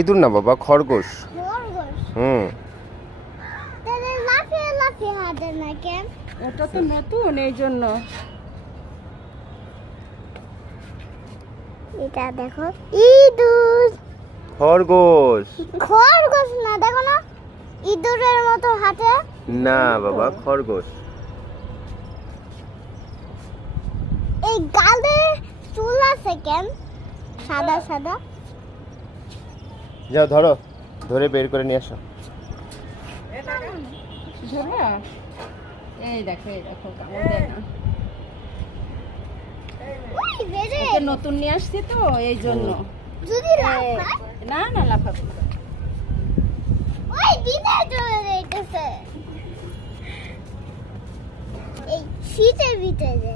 ইঁদুর না বাবা, খরগোশ। খরগোশ হুম। তাহলে লাফিয়ে লাফিয়ে হাঁটে না কেন? ওটা তো নতুন, এই জন্য। এটা দেখো, ইঁদুর। খরগোশ খরগোশ না, দেখো না ইঁদুরের মতো হাঁটে। না বাবা, খরগোশ। এই গালে চুল আছে কেন সাদা সাদা? যাও ধরো, ধরে বের করে নিয়ে আসো। ঝোলা, এই দেখো কামড় দেয় না। ওই বেরে ওকে নতুন নিয়ে আসছি তো, এই জন্য। যদি লাফায়, না না, লাফাবে না। ওই দিদা চলে যাইতেছে এই শীতের ভিতরে।